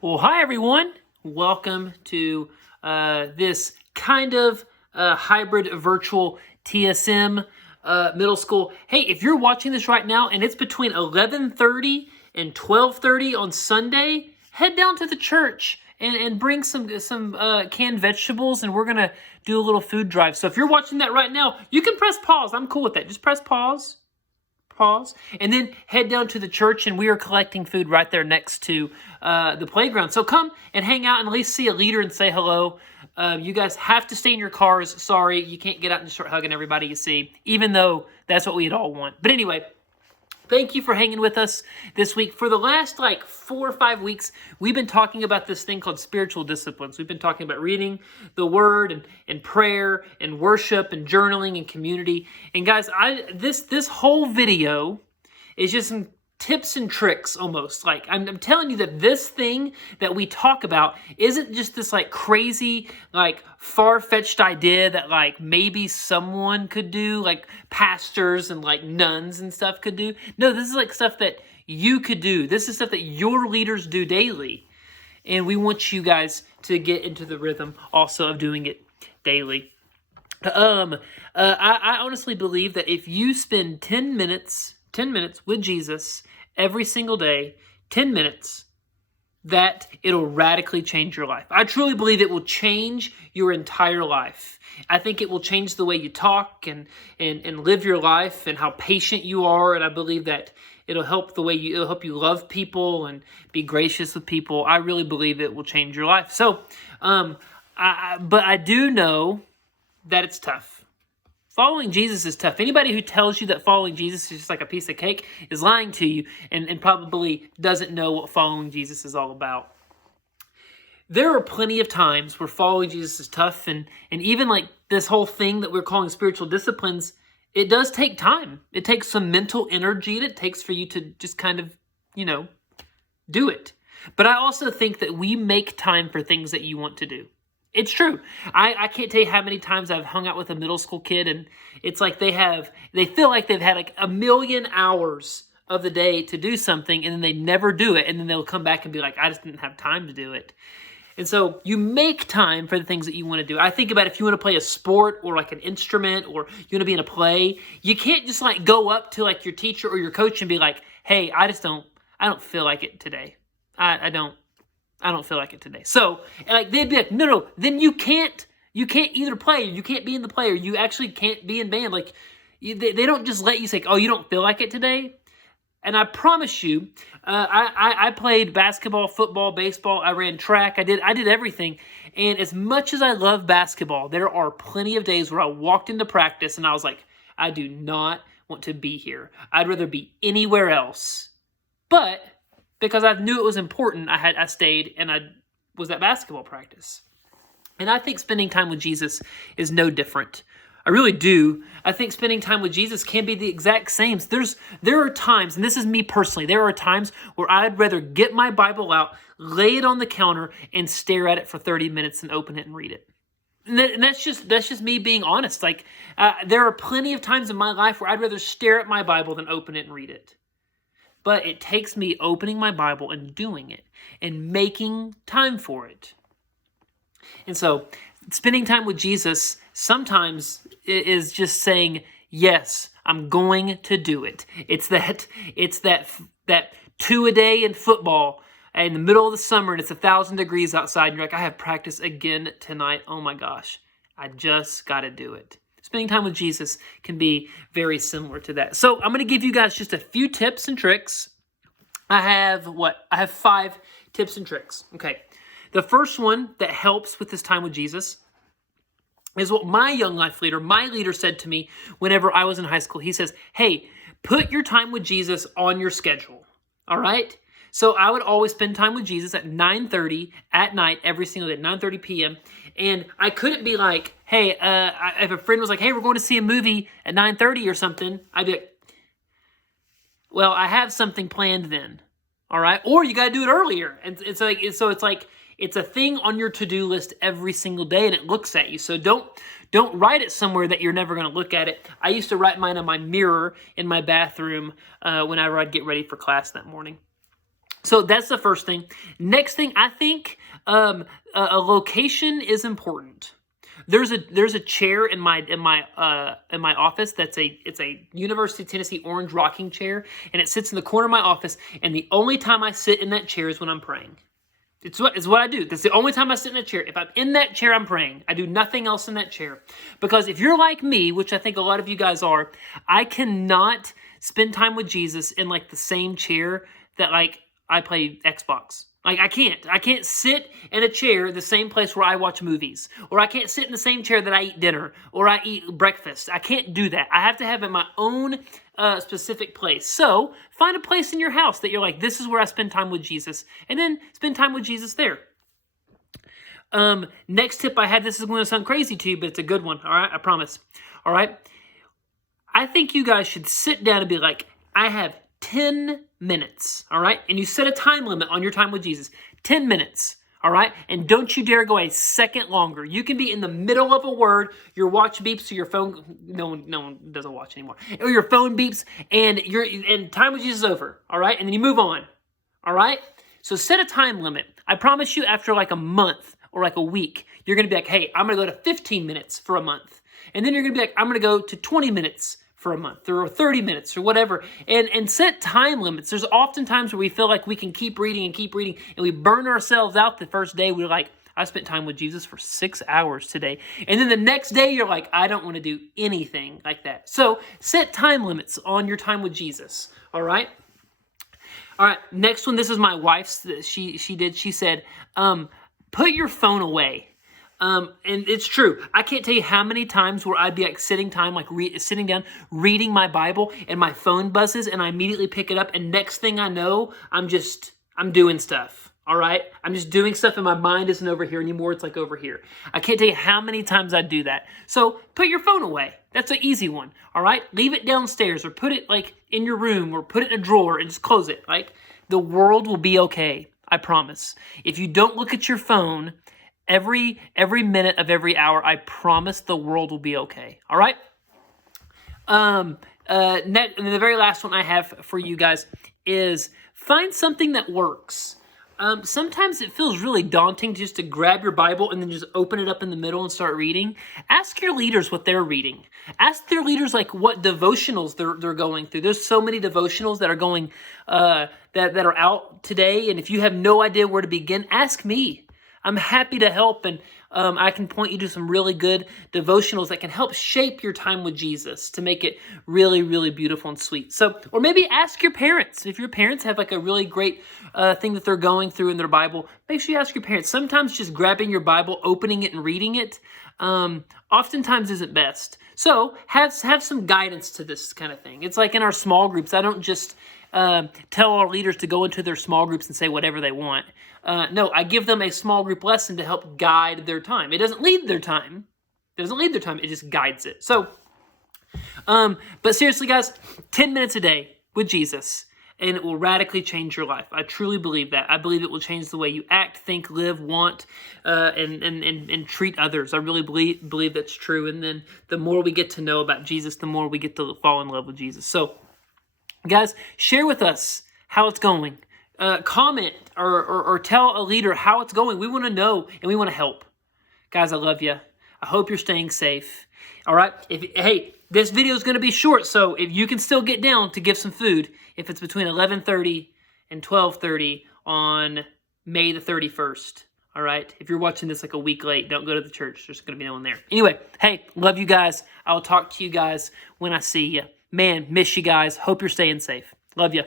Well, hi everyone. Welcome to this kind of hybrid virtual TSM middle school. Hey, if you're watching this right now and it's between 11:30 and 12:30 on Sunday, head down to the church and bring some canned vegetables, and we're gonna do a little food drive. So if you're watching that right now, you can press pause. I'm cool with that. Just press pause, and then head down to the church, and we are collecting food right there next to the playground. So come and hang out and at least see a leader and say hello. You guys have to stay in your cars. Sorry, you can't get out and start hugging everybody you see, even though that's what we'd all want. But anyway, thank you for hanging with us this week. For the last 4 or 5 weeks, we've been talking about this thing called spiritual disciplines. We've been talking about reading the Word and prayer and worship and journaling and community. And guys, this whole video is just some tips and tricks almost. I'm telling you that this thing that we talk about isn't just this crazy, far-fetched idea that maybe someone could do, pastors and nuns and stuff could do. No, this is stuff that you could do. This is stuff that your leaders do daily. And we want you guys to get into the rhythm also of doing it daily. I honestly believe that if you spend 10 minutes with Jesus every single day, 10 minutes, that it'll radically change your life. I truly believe it will change your entire life. I think it will change the way you talk and live your life and how patient you are. And I believe that it'll help you love people and be gracious with people. I really believe it will change your life. So, but I do know that it's tough. Following Jesus is tough. Anybody who tells you that following Jesus is just like a piece of cake is lying to you and probably doesn't know what following Jesus is all about. There are plenty of times where following Jesus is tough, and even this whole thing that we're calling spiritual disciplines, it does take time. It takes some mental energy, and it takes for you to just kind of, do it. But I also think that we make time for things that you want to do. It's true. I can't tell you how many times I've hung out with a middle school kid, and it's like they feel like they've had a million hours of the day to do something, and then they never do it, and then they'll come back and be like, I just didn't have time to do it. And so you make time for the things that you want to do. I think about if you want to play a sport or an instrument, or you want to be in a play, you can't just go up to your teacher or your coach and be like, hey, I don't feel like it today. I don't feel like it today. So, they'd be like, no, then you can't either play, or you can't be in the play, or you actually can't be in band. They don't just let you say, oh, you don't feel like it today. And I promise you, I played basketball, football, baseball. I ran track. I did everything. And as much as I love basketball, there are plenty of days where I walked into practice and I was like, I do not want to be here. I'd rather be anywhere else. But because I knew it was important, I stayed and I was at basketball practice. And I think spending time with Jesus is no different. I really do. I think spending time with Jesus can be the exact same. There are times, and this is me personally, there are times where I'd rather get my Bible out, lay it on the counter, and stare at it for 30 minutes and open it and read it. And that's just me being honest. There are plenty of times in my life where I'd rather stare at my Bible than open it and read it. But it takes me opening my Bible and doing it and making time for it. And so spending time with Jesus sometimes is just saying, yes, I'm going to do it. It's that 2 a day in football in the middle of the summer and it's 1,000 degrees outside and you're like, I have practice again tonight. Oh my gosh, I just got to do it. Spending time with Jesus can be very similar to that. So I'm going to give you guys just a few tips and tricks. I have 5 tips and tricks. Okay. The first one that helps with this time with Jesus is what my young life leader, my leader said to me whenever I was in high school. He says, hey, put your time with Jesus on your schedule. All right. So I would always spend time with Jesus at 9:30 at night every single day, 9:30 p.m. And I couldn't be like, hey, if a friend was like, hey, we're going to see a movie at 9:30 or something, I'd be like, well, I have something planned then. All right. Or you got to do it earlier. And it's a thing on your to-do list every single day and it looks at you. So don't write it somewhere that you're never going to look at it. I used to write mine on my mirror in my bathroom whenever I'd get ready for class that morning. So that's the first thing. Next thing, I think a location is important. There's a chair in my office it's a University of Tennessee orange rocking chair, and it sits in the corner of my office. And the only time I sit in that chair is when I'm praying. It's what I do. That's the only time I sit in a chair. If I'm in that chair, I'm praying. I do nothing else in that chair. Because if you're like me, which I think a lot of you guys are, I cannot spend time with Jesus in like the same chair that like I play Xbox. Like I can't sit in a chair the same place where I watch movies, or I can't sit in the same chair that I eat dinner or I eat breakfast. I can't do that. I have to have it in my own specific place. So find a place in your house that you're like, this is where I spend time with Jesus, and then spend time with Jesus there. Next tip I had, this is going to sound crazy to you, but it's a good one. All right, I promise. All right. I think you guys should sit down and be like, I have 10 minutes, all right? And you set a time limit on your time with Jesus, 10 minutes, all right? And don't you dare go a second longer. You can be in the middle of a word, your watch beeps, or your phone, no one doesn't watch anymore, or your phone beeps, and time with Jesus is over, all right? And then you move on, all right? So set a time limit. I promise you, after like a month or like a week, you're going to be like, hey, I'm going to go to 15 minutes for a month. And then you're going to be like, I'm going to go to 20 minutes for a month, or 30 minutes, or whatever, and set time limits. There's often times where we feel like we can keep reading, and we burn ourselves out the first day. We're like, I spent time with Jesus for 6 hours today. And then the next day, you're like, I don't want to do anything like that. So set time limits on your time with Jesus, all right? All right, next one, this is my wife's, she said, put your phone away. And it's true. I can't tell you how many times where I'd be like sitting down, reading my Bible, and my phone buzzes, and I immediately pick it up, and next thing I know, I'm doing stuff. All right? I'm just doing stuff, and my mind isn't over here anymore. It's like over here. I can't tell you how many times I do that. So put your phone away. That's an easy one. All right? Leave it downstairs, or put it like in your room, or put it in a drawer and just close it. Like, the world will be okay. I promise. If you don't look at your phone every minute of every hour, I promise the world will be okay. All right? And the very last one I have for you guys is find something that works. Sometimes it feels really daunting just to grab your Bible and then just open it up in the middle and start reading. Ask your leaders what they're reading. Ask their leaders like what devotionals they're going through. There's so many devotionals that are going that are out today, and if you have no idea where to begin, ask me. I'm happy to help, and I can point you to some really good devotionals that can help shape your time with Jesus to make it really, really beautiful and sweet. So, or maybe ask your parents. If your parents have like a really great thing that they're going through in their Bible, make sure you ask your parents. Sometimes just grabbing your Bible, opening it, and reading it oftentimes isn't best. So have some guidance to this kind of thing. It's like in our small groups. I don't just tell our leaders to go into their small groups and say whatever they want. No, I give them a small group lesson to help guide their time. It doesn't lead their time. It just guides it. So, but seriously, guys, 10 minutes a day with Jesus, and it will radically change your life. I truly believe that. I believe it will change the way you act, think, live, want, and treat others. I really believe that's true. And then the more we get to know about Jesus, the more we get to fall in love with Jesus. So, guys, share with us how it's going. Comment or tell a leader how it's going. We want to know, and we want to help. Guys, I love you. I hope you're staying safe. All right? Hey, this video is going to be short, so if you can still get down to give some food, if it's between 11:30 and 12:30 on May the 31st. All right? If you're watching this like a week late, don't go to the church. There's going to be no one there. Anyway, hey, love you guys. I'll talk to you guys when I see you. Man, miss you guys. Hope you're staying safe. Love you.